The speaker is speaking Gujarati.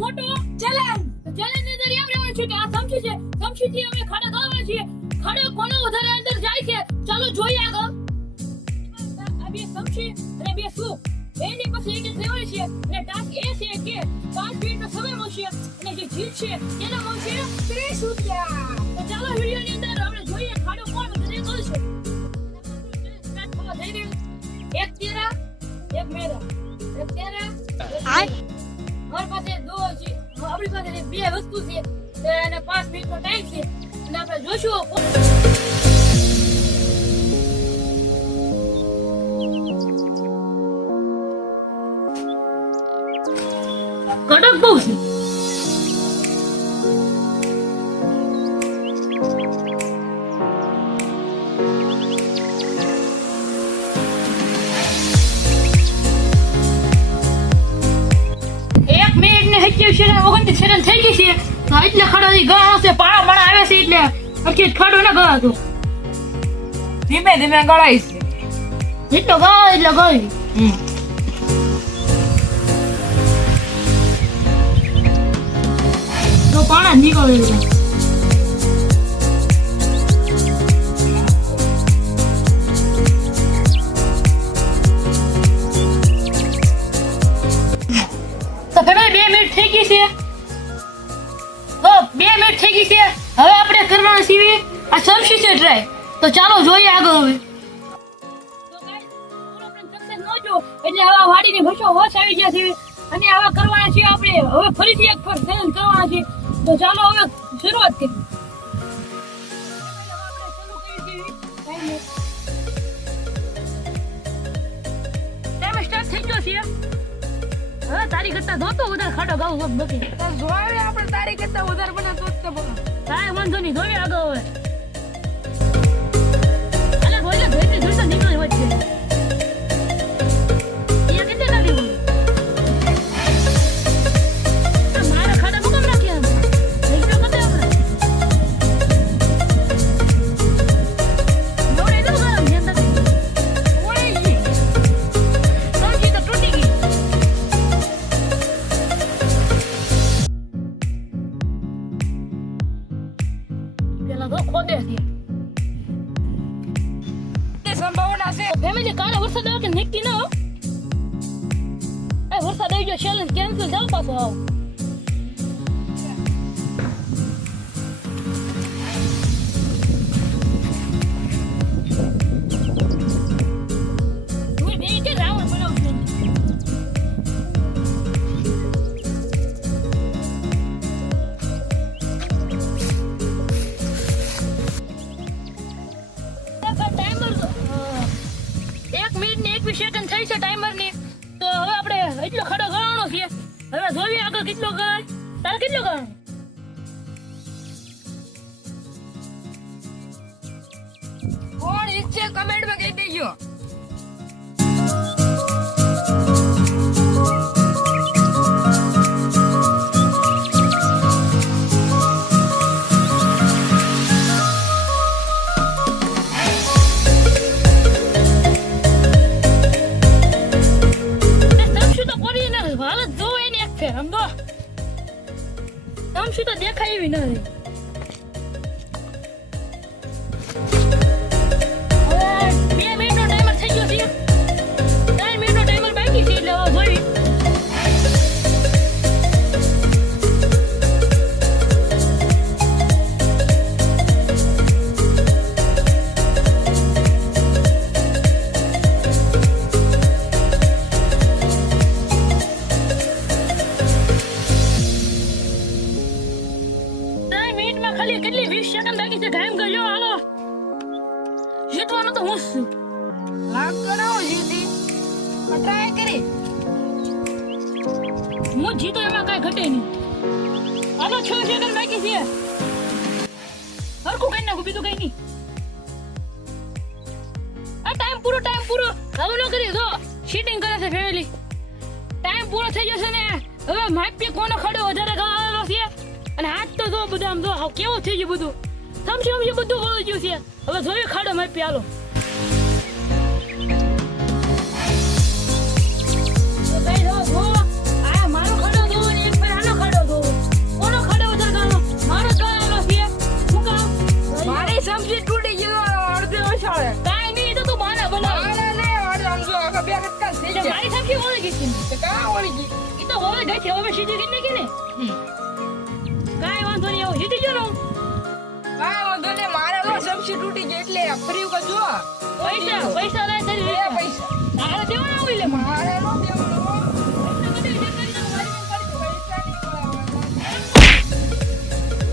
મોટો ચેલેન્જ ની અંદર એમ રહેવાનું છે કે આ સમસી છે, સમસીથી અમે ખાડા ગાળવાના છીએ. ખાડા કોનો વધારે અંદર જાય છે ચાલો જોઈએ આગળ. આ બે સમસી અને બે સુખ એની પછી એક લેવાની છે અને ટાસ્ક એ છે કે 5 મિનિટનો સમય મળશે અને જે જીતશે તેના મળશે 30 રૂપિયા. તો ચાલો વિડિયોની અંદર આપણે જોઈએ ખાડો કોણ વધારે કરશે. સ્ટાર્ટ થવા જઈ રહ્યું. એક તેરા એક મેરા એક તેરા મારી પાસે દો છે, આપણી પાસે બે વસ્તુ છે અને 5 મિનિટનો ટાઈમ છે અને આપણે જોશું કડક બહુ છે. ઓગણત્રીસ સેકન્ડ થઈ ગઈ છે તો એટલે ખાડો ગળાનો છે. પાણા પાણા આવે છે એટલે હરખી ખાડો ના ગળાતો, ધીમે ધીમે ગળાય છે. જેટલો ગળાય એટલે ગળી. તો પાણા નીકળે છે. તો ફેમિલી 2 મિનિટ થઈ ગઈ છે. તો 2 મિનિટ થઈ ગઈ છે. હવે આપણે કરવાના છીએ આ સમસી છે ટ્રાય. તો ચાલો જોઈએ આગળ. હવે તો ગાઈસ પૂરો પ્લાન સક્સેસ ન જો એટલે હવે વાડીની ભસો હોશ આવી ગયા છે અને આવા કરવાના છે આપણે. હવે ફરીથી એક ફર ચેલેન્જ કરવાના છે. તો ચાલો હવે શરૂઆત કરીએ. ટાઈમ સ્ટાર્ટ થઈ ગયો છે. હવે તારી કરતા દોતો વધારે ખાડો ગાવ સબ બકી તો જોવે આપણે તારી કરતા વધારે બના તો જ તો બનો. કાંઈ વાંધો નહીં, જોઈએ આગળ. હવે અલે બોલે ભેટી જોઈતો નીકળી વચ્ચે એ કેટલે કાઢી બોલ મારા ખાડા મુકમ નાખ્યા નીકળ્યો કતે આપણે દોડે નો ગરમ છે અંદર ઓળી ગઈ સમજી તો તૂટી ગઈ. પેલા તો ખોદે છે સંભાવના છે. ફેમિલી કાલે વરસાદ આવે કે નક્કી ન હો. એ વરસાદ આવી ગયો, ચેલેન્જ કેન્સલ. જાવ પાછો આવ. તું બે કે રાવણ બનાવશું. સેકન્ડ થઈ છે ટાઈમર ની. તો હવે આપણે એટલો ખાડો ગળવાનો છે. હવે જોઈએ આગળ કેટલો ગળાય. તારે કેટલો ગળવાનો? કોણ ઈચ્છે કમેન્ટમાં કહી દેજો. સમસી તો દેખાય એવી નથી. હવે 2 મિનિટનો ટાઈમર થઈ ગયો છે. 3 મિનિટનો ટાઈમર બાકી છે એટલે હવે જોઈ. ખાલી કેટલી 20 સેકન્ડ બાકી છે. ટાઈમ કરજો હાલો. જીતવાનો તો હું છું. લાગ કરાવો જીતી ટ્રાય કરી. હું જીતો એમાં કઈ ઘટે નહીં. હાલો 6 સેકન્ડ બાકી છે. હરકું કઈ નાખું બીજું કઈ નહીં. આ ટાઈમ પૂરો. હવે ન કરી દો. ચીટિંગ કરે છે ફેમિલી. ટાઈમ પૂરો થઈ જશે ને. હવે માપી કોનો ખાડો વધારે ગાળવાનો છે અને હાથ તો જો બધા આમ જો કેવો થઈ ગયું બધું. સમસી બધું વળી ગયું છે. હવે જોઈએ ખાડો માપી હાલો. તો કઈ જો આ મારો ખાડો જો ને એક પર આનો ખાડો વખત કાલ થઈ એટલે જાય મારી સમજી ઓળી ગઈ હતી. તો કાં ઓળી ગઈ ઈ તો હવે ગઈ છે, હવે સીધી કરી નાખી ને. કાંઈ વાંધો નહીં, હવે જીતી ગયો ને હું. કાંઈ વાંધો નહીં મારે તો સમસી તૂટી ગઈ એટલે ફરી વખત જો પૈસા